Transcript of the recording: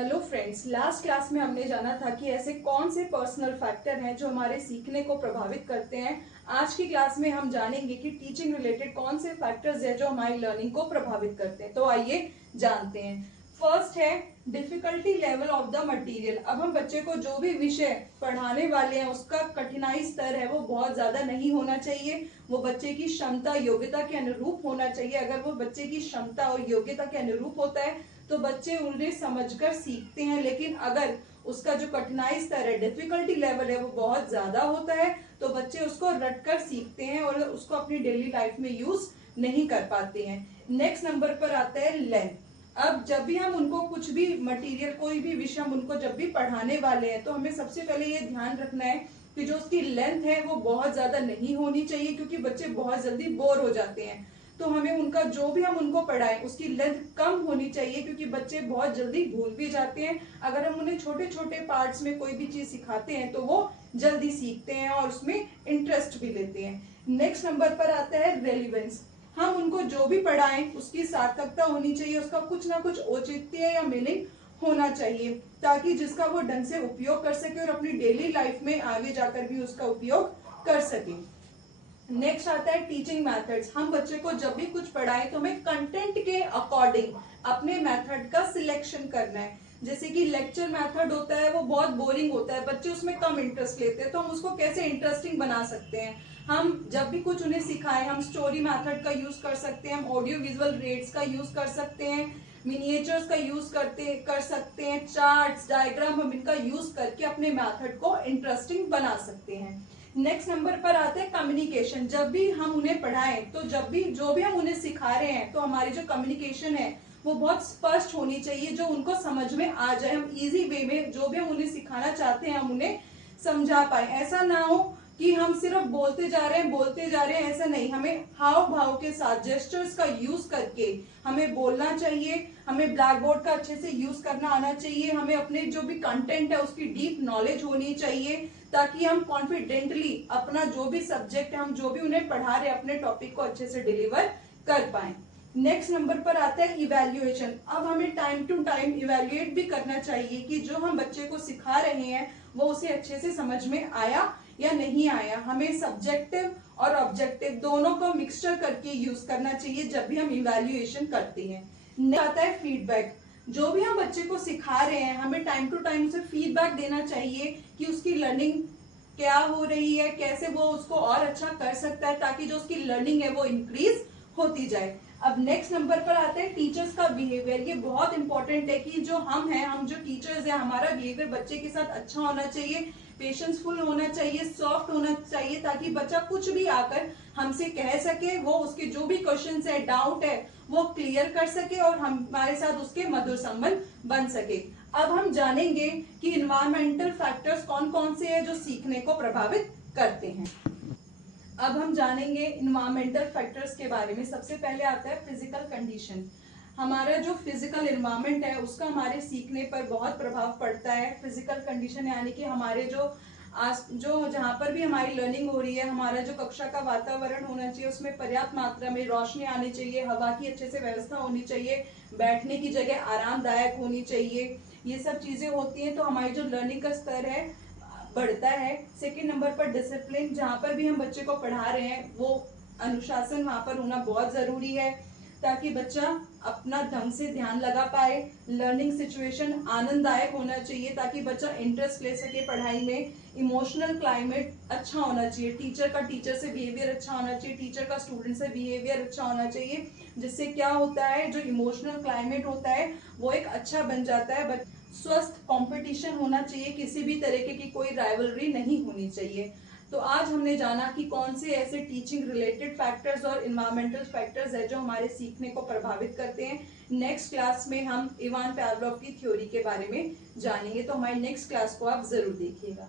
Hello friends, last class में हमने जाना था कि ऐसे कौन से पर्सनल फैक्टर हैं जो हमारे सीखने को प्रभावित करते हैं। आज की क्लास में हम जानेंगे कि टीचिंग रिलेटेड कौन से फैक्टर्स हैं जो हमारी लर्निंग को प्रभावित करते हैं। तो आइए जानते हैं। फर्स्ट है difficulty level of the material. अब हम बच्चे को जो भी विषय पढ़ाने वाले हैं उसका कठिनाई स्तर है वो बहुत ज्यादा नहीं होना चाहिए, वो बच्चे की क्षमता योग्यता के अनुरूप होना चाहिए। अगर वो बच्चे की क्षमता और योग्यता के अनुरूप होता है तो बच्चे उन्हें समझकर सीखते हैं, लेकिन अगर उसका जो कठिनाई स्तर है, डिफिकल्टी लेवल है, वो बहुत ज्यादा होता है तो बच्चे उसको रटकर सीखते हैं और उसको अपनी डेली लाइफ में यूज नहीं कर पाते हैं। नेक्स्ट नंबर पर आता है लेंथ। अब जब भी हम उनको कुछ भी मटेरियल, कोई भी विषय हम उनको जब भी पढ़ाने वाले हैं तो हमें सबसे पहले ये ध्यान रखना है कि जो उसकी लेंथ है वो बहुत ज्यादा नहीं होनी चाहिए, क्योंकि बच्चे बहुत जल्दी बोर हो जाते हैं। तो हमें उनका जो भी हम उनको पढ़ाएं उसकी लेंथ कम होनी चाहिए, क्योंकि बच्चे बहुत जल्दी भूल भी जाते हैं। अगर हम उन्हें छोटे छोटे पार्ट्स में कोई भी चीज सिखाते हैं तो वो जल्दी सीखते हैं और उसमें इंटरेस्ट भी लेते हैं। नेक्स्ट नंबर पर आता है रेलिवेंस। हम उनको जो भी पढ़ाएं उसकी सार्थकता होनी चाहिए, उसका कुछ ना कुछ औचित्य या मीनिंग होना चाहिए, ताकि जिसका वो ढंग से उपयोग कर सके और अपनी डेली लाइफ में आगे जाकर भी उसका उपयोग कर सके। नेक्स्ट आता है टीचिंग मेथड्स। हम बच्चे को जब भी कुछ पढ़ाएं तो हमें कंटेंट के अकॉर्डिंग अपने मेथड का सिलेक्शन करना है। जैसे कि लेक्चर मेथड होता है वो बहुत बोरिंग होता है, बच्चे उसमें कम इंटरेस्ट लेते हैं, तो हम उसको कैसे इंटरेस्टिंग बना सकते हैं। हम जब भी कुछ उन्हें सिखाएं हम स्टोरी मेथड का यूज कर सकते हैं, हम ऑडियो विजुअल रेट्स का यूज कर सकते हैं, मिनिएचर्स का यूज कर सकते हैं, चार्ट्स डायग्राम, हम इनका यूज करके अपने मेथड को इंटरेस्टिंग बना सकते हैं। नेक्स्ट नंबर पर आते हैं कम्युनिकेशन। जब भी हम उन्हें पढ़ाएं तो जब भी जो भी हम उन्हें सिखा रहे हैं तो हमारी जो कम्युनिकेशन है वो बहुत स्पष्ट होनी चाहिए, जो उनको समझ में आ जाए। हम इजी वे में जो भी हम उन्हें सिखाना चाहते हैं हम उन्हें समझा पाए। ऐसा ना हो कि हम सिर्फ बोलते जा रहे हैं, ऐसा नहीं। हमें हाव भाव के साथ जेस्चर्स का यूज करके हमें बोलना चाहिए। हमें ब्लैक बोर्ड का अच्छे से यूज करना आना चाहिए। हमें अपने जो भी कंटेंट है उसकी डीप नॉलेज होनी चाहिए, ताकि हम कॉन्फिडेंटली अपना जो भी सब्जेक्ट है, हम जो भी उन्हें पढ़ा रहे हैं, अपने टॉपिक को अच्छे से डिलीवर कर पाए। नेक्स्ट नंबर पर आता है इवैल्यूएशन। अब हमें टाइम टू टाइम इवैल्यूएट भी करना चाहिए कि जो हम बच्चे को सिखा रहे हैं वो उसे अच्छे से समझ में आया या नहीं आया। हमें सब्जेक्टिव और ऑब्जेक्टिव दोनों को मिक्सचर करके यूज करना चाहिए जब भी हम इवैल्यूएशन करते हैं। नेक्स्ट आता है फीडबैक। जो भी हम बच्चे को सिखा रहे हैं हमें टाइम टू टाइम उसे फीडबैक देना चाहिए कि उसकी लर्निंग क्या हो रही है, कैसे वो उसको और अच्छा कर सकता है, ताकि जो उसकी लर्निंग है वो इंक्रीज होती जाए। अब नेक्स्ट नंबर पर आते हैं टीचर्स का बिहेवियर। ये बहुत इंपॉर्टेंट है कि जो हम जो टीचर्स हैं, हमारा बिहेवियर बच्चे के साथ अच्छा होना चाहिए, पेशेंसफुल होना चाहिए, सॉफ्ट होना चाहिए, ताकि बच्चा कुछ भी आकर हमसे कह सके, वो उसके जो भी क्वेश्चंस है, डाउट है, वो क्लियर कर सके और हमारे साथ उसके मधुर संबंध बन सके। अब हम जानेंगे कि इन्वायरमेंटल फैक्टर्स कौन कौन से हैं जो सीखने को प्रभावित करते हैं। अब हम जानेंगे इन्वायरमेंटल फैक्टर्स के बारे में। सबसे पहले आता है फिजिकल कंडीशन। हमारा जो फिजिकल इन्वायरमेंट है उसका हमारे सीखने पर बहुत प्रभाव पड़ता है। फिजिकल कंडीशन यानी कि हमारे जो जहाँ पर भी हमारी लर्निंग हो रही है, हमारा जो कक्षा का वातावरण होना चाहिए उसमें पर्याप्त मात्रा में रोशनी आनी चाहिए, हवा की अच्छे से व्यवस्था होनी चाहिए, बैठने की जगह आरामदायक होनी चाहिए। ये सब चीजें होती हैं तो हमारी जो लर्निंग का स्तर है बढ़ता है। सेकेंड नंबर पर डिसिप्लिन। जहाँ पर भी हम बच्चे को पढ़ा रहे हैं वो अनुशासन वहां पर होना बहुत जरूरी है, ताकि बच्चा अपना ढंग से ध्यान लगा पाए। लर्निंग सिचुएशन आनंददायक होना चाहिए ताकि बच्चा इंटरेस्ट ले सके पढ़ाई में। इमोशनल क्लाइमेट अच्छा होना चाहिए, टीचर से बिहेवियर अच्छा होना चाहिए, टीचर का स्टूडेंट से बिहेवियर अच्छा होना चाहिए, जिससे क्या होता है, जो इमोशनल क्लाइमेट होता है वो एक अच्छा बन जाता है। स्वस्थ कंपटीशन होना चाहिए, किसी भी तरीके की कोई राइवलरी नहीं होनी चाहिए। तो आज हमने जाना कि कौन से ऐसे टीचिंग रिलेटेड फैक्टर्स और इन्वायरमेंटल फैक्टर्स है जो हमारे सीखने को प्रभावित करते हैं। नेक्स्ट क्लास में हम इवान पावलोव की थ्योरी के बारे में जानेंगे, तो हमारी नेक्स्ट क्लास को आप जरूर देखिएगा।